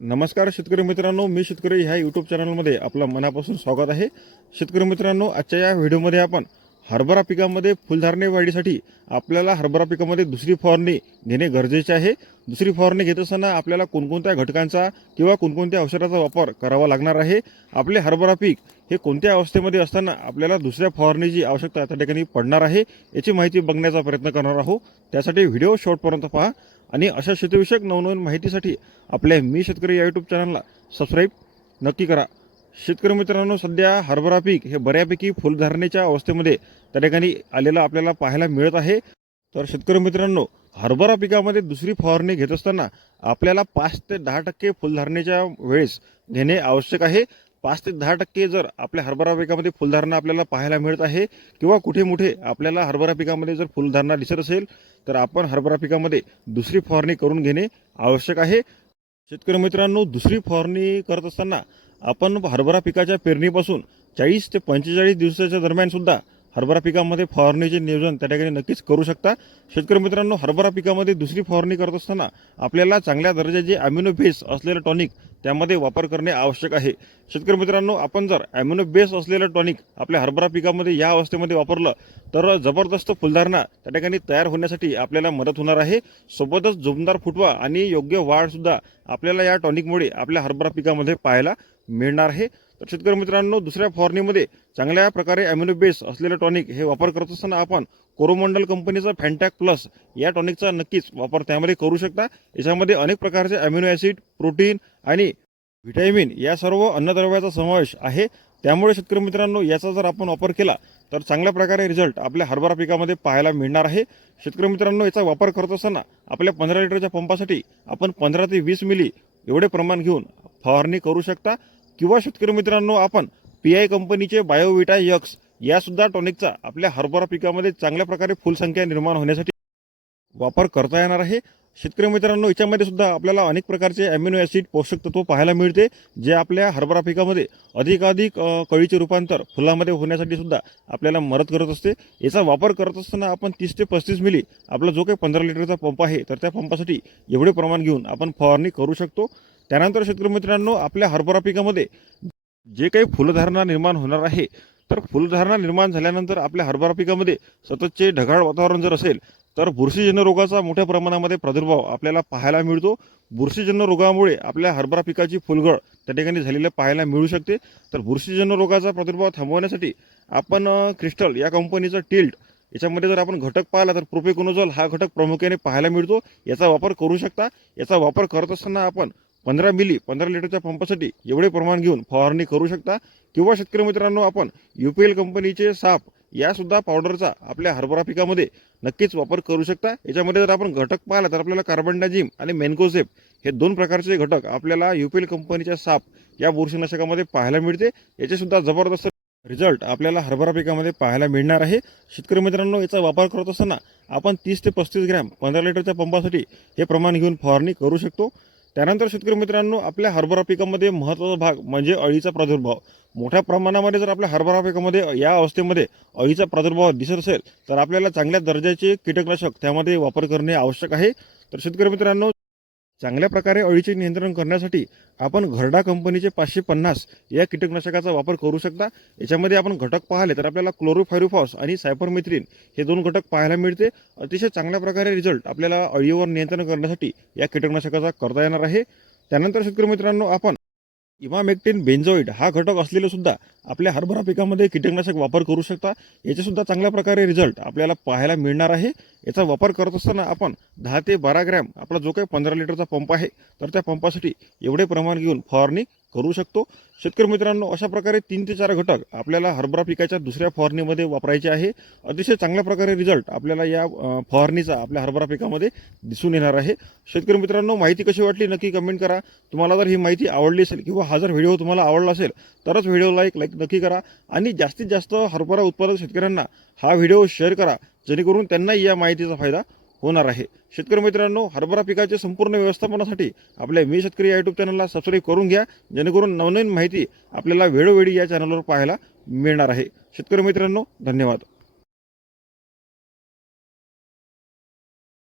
नमस्कार शेतकरी मित्रांनो मी शेतकरी ह्या यूट्यूब चॅनलमध्ये आपलं मनापासून स्वागत आहे. शेतकरी मित्रांनो आजच्या या व्हिडिओमध्ये आपण हरभरा पिकामध्ये फुलधारणे वाढीसाठी आपल्याला हरभरा पिकामध्ये दुसरी फवारणी घेणे गरजेचे आहे. दुसरी फवारणी घेत असताना आपल्याला कोणकोणत्या घटकांचा किंवा कोणकोणत्या औषधाचा वापर करावा लागणार आहे? आपले हरभरा पीक हे कोणत्या अवस्थेमध्ये असताना आपल्याला दुसऱ्या फवारणीची आवश्यकता त्या ठिकाणी पडणार आहे याची माहिती बघण्याचा प्रयत्न करणार आहोत. त्यासाठी व्हिडिओ शॉर्टपर्यंत पहा. आणि अशा शेतीविषयक नवनवीन माहितीसाठी आपल्या मी शेतकरी या यूट्यूब चॅनलला सबस्क्राईब नक्की करा. शेतकरी मित्रांनो सध्या हरभरा पीक हे बऱ्यापैकी फुलधारणेच्या अवस्थेमध्ये त्या ठिकाणी आलेलं आपल्याला पाहायला मिळत आहे. तर शेतकरी मित्रांनो हरभरा पिकामध्ये दुसरी फवारणी घेत असताना आपल्याला पाच ते दहा टक्के फुलधारणेच्या वेळेस घेणे आवश्यक आहे. पाच ते दहा टक्के जर आपल्या हरभरा पिकामध्ये फुलधारणा आपल्याला पाहायला मिळत आहे किंवा कुठे मोठे आपल्याला हरभरा पिकामध्ये जर फुलधारणा दिसत असेल तर आपण हरभरा पिकामध्ये दुसरी फवारणी करून घेणे आवश्यक आहे. शेतकरी मित्रांनो दुसरी फवारणी करत असताना आपण हरभरा पिकाच्या पेरणीपासून चाळीस ते पंचेचाळीस दिवसाच्या दरम्यानसुद्धा हरभरा पिकामध्ये फवारणीचे नियोजन त्या ठिकाणी नक्कीच करू शकता. शेतकरी मित्रांनो हरभरा पिकामध्ये दुसरी फवारणी करत असताना आपल्याला चांगल्या दर्जाचे ॲम्युनो बेस असलेलं टॉनिक त्यामध्ये वापर करणे आवश्यक आहे. शेतकरी मित्रांनो आपण जर अॅम्युनो बेस असलेलं टॉनिक आपल्या हरभरा पिकामध्ये या अवस्थेमध्ये वापरलं तर जबरदस्त फुलधारणा त्या ठिकाणी तयार होण्यासाठी आपल्याला मदत होणार आहे. सोबतच जोमदार फुटवा आणि योग्य वाढसुद्धा आपल्याला या टॉनिकमुळे आपल्या हरभरा पिकामध्ये पाहायला मिळणार आहे. तर शेतकरी मित्रांनो दुसऱ्या फवारणीमध्ये चांगल्या प्रकारे ॲम्युनो बेस असलेलं टॉनिक हे वापर करत असताना आपण कोरोमंडल कंपनीचा फॅन्टॅक प्लस या टॉनिकचा नक्कीच वापर त्यामध्ये करू शकता. याच्यामध्ये अनेक प्रकारचे अॅम्युनो ॲसिड प्रोटीन आणि व्हिटॅमिन या सर्व अन्नद्रव्याचा समावेश आहे. त्यामुळे शेतकरी मित्रांनो याचा जर आपण वापर केला तर चांगल्या प्रकारे रिझल्ट आपल्या हरभरा पिकामध्ये पाहायला मिळणार आहे. शेतकरी मित्रांनो याचा वापर करत असताना आपल्या पंधरा लिटरच्या पंपासाठी आपण पंधरा ते वीस मिली एवढे प्रमाण घेऊन फवारणी करू शकता. किंवा शेतकरी मित्रांनो आपण पी आय कंपनीचे बायोविटा यक्स यासुद्धा टॉनिकचा आपल्या हरभरा पिकामध्ये चांगल्या प्रकारे फुलसंख्या निर्माण होण्यासाठी वापर करता येणार आहे. शेतकरी मित्रांनो याच्यामध्ये सुद्धा आपल्याला अनेक प्रकारचे अमिनो ॲसिड पोषक तत्व पाहायला मिळते जे आपल्या हरभरा पिकामध्ये अधिकाधिक कळीचे रूपांतर फुलामध्ये होण्यासाठी सुद्धा आपल्याला मदत करत असते. याचा वापर करत असताना आपण तीस ते पस्तीस मिली आपला जो काही पंधरा लिटरचा पंप आहे तर त्या पंपासाठी एवढे प्रमाण घेऊन आपण फवारणी करू शकतो. त्यानंतर शेतकरी मित्रांनो आपल्या हरभरा पिकामध्ये जे काही फुलधारणा निर्माण होणार आहे तर फुलधारणा निर्माण झाल्यानंतर आपल्या हरभरा पिकामध्ये सततचे ढगाळ वातावरण जर असेल तर बुरशीजन्य रोगाचा मोठ्या प्रमाणामध्ये प्रादुर्भाव आपल्याला पाहायला मिळतो. बुरशीजन्य रोगामुळे आपल्या हरभरा पिकाची फुलगळ त्या ठिकाणी झालेलं पाहायला मिळू शकते. तर बुरशीजन्य रोगाचा प्रादुर्भाव थांबवण्यासाठी आपण क्रिस्टल या कंपनीचं टिल्ट याच्यामध्ये जर आपण घटक पाहिला तर प्रोपेकोनोझोल हा घटक प्रामुख्याने पाहायला मिळतो. याचा वापर करू शकता. याचा वापर करत असताना आपण पंधरा मिली पंधरा लिटरच्या पंपासाठी एवढे प्रमाण घेऊन फवारणी करू शकता. किंवा शेतकरी मित्रांनो आपण यू पी एल कंपनीचे साप यासुद्धा पावडरचा आपल्या हरभरा पिकामध्ये नक्कीच वापर करू शकता. याच्यामध्ये जर आपण घटक पाहिला तर आपल्याला कार्बन डायझिम आणि मेन्कोझेप हे दोन प्रकारचे घटक आपल्याला यू पी एल कंपनीच्या साप या बुरशीनाशकामध्ये पाहायला मिळते. याचेसुद्धा जबरदस्त रिझल्ट आपल्याला हरभरा पिकामध्ये पाहायला मिळणार आहे. शेतकरी मित्रांनो याचा वापर करत असताना आपण तीस ते पस्तीस ग्रॅम पंधरा लिटरच्या पंपासाठी हे प्रमाण घेऊन फवारणी करू शकतो. त्यानंतर शेतकरी मित्रांनो आपल्या हरभरा पिकामध्ये महत्त्वाचा भाग म्हणजे अळीचा प्रादुर्भाव. मोठ्या प्रमाणामध्ये जर आपल्या हरभरा पिकामध्ये या अवस्थेमध्ये अळीचा प्रादुर्भाव दिसत असेल तर आपल्याला चांगल्या दर्जाचे कीटकनाशक त्यामध्ये वापर करणे आवश्यक आहे. तर शेतकरी मित्रांनो चांगल्या प्रकारे अळीचे नियंत्रण करण्यासाठी आपण घरडा कंपनीचे पाचशे पन्नास या कीटकनाशकाचा वापर करू शकता. याच्यामध्ये आपण घटक पाहिले तर आपल्याला क्लोरोफायरोफॉस आणि सायपरमेथ्रिन हे दोन घटक पाहायला मिळते. अतिशय चांगल्या प्रकारे रिझल्ट आपल्याला अळीवर नियंत्रण करण्यासाठी या कीटकनाशकाचा करता येणार आहे. त्यानंतर शेतकरी मित्रांनो आपण इमामेक्टिन बेन्झोइड हा घटक असलेलं सुद्धा आपल्या हरभरा पिकामध्ये कीटकनाशक वापर करू शकता. याचेसुद्धा चांगल्या प्रकारे रिझल्ट आपल्याला पाहायला मिळणार आहे. याचा वापर करत असताना आपण दहा ते बारा ग्रॅम आपला जो काही पंधरा लिटरचा पंप आहे तर त्या पंपासाठी एवढे प्रमाण घेऊन फवारणी करू शकतो. शेतकरी मित्रांनो अशा प्रकारे तीन ते चार घटक आपल्याला हरभरा पिकाच्या दुसऱ्या फवारणीमध्ये वापरायचे आहे. अतिशय चांगल्या प्रकारे रिझल्ट आपल्याला या फवारणीचा आपल्या हरभरा पिकामध्ये दिसून येणार आहे. शेतकरी मित्रांनो माहिती कशी वाटली नक्की कमेंट करा. तुम्हाला जर ही माहिती आवडली असेल किंवा हा जर व्हिडिओ तुम्हाला आवडला असेल तरच व्हिडिओला एक लाईक नक्की करा आणि जास्तीत जास्त हरभरा उत्पादक शेतकऱ्यांना हा व्हिडिओ शेअर करा. जेणेकरून त्यांनाही या माहितीचा फायदा होणार आहे. शेतकरी मित्रांनो हरभरा पिकाच्या संपूर्ण व्यवस्थापनासाठी आपल्या मी शेतकरी या यूट्यूब चॅनलला सबस्क्राईब करून घ्या. जेणेकरून नवनवीन माहिती आपल्याला वेळोवेळी या चॅनलवर पाहायला मिळणार आहे. शेतकरी मित्रांनो धन्यवाद.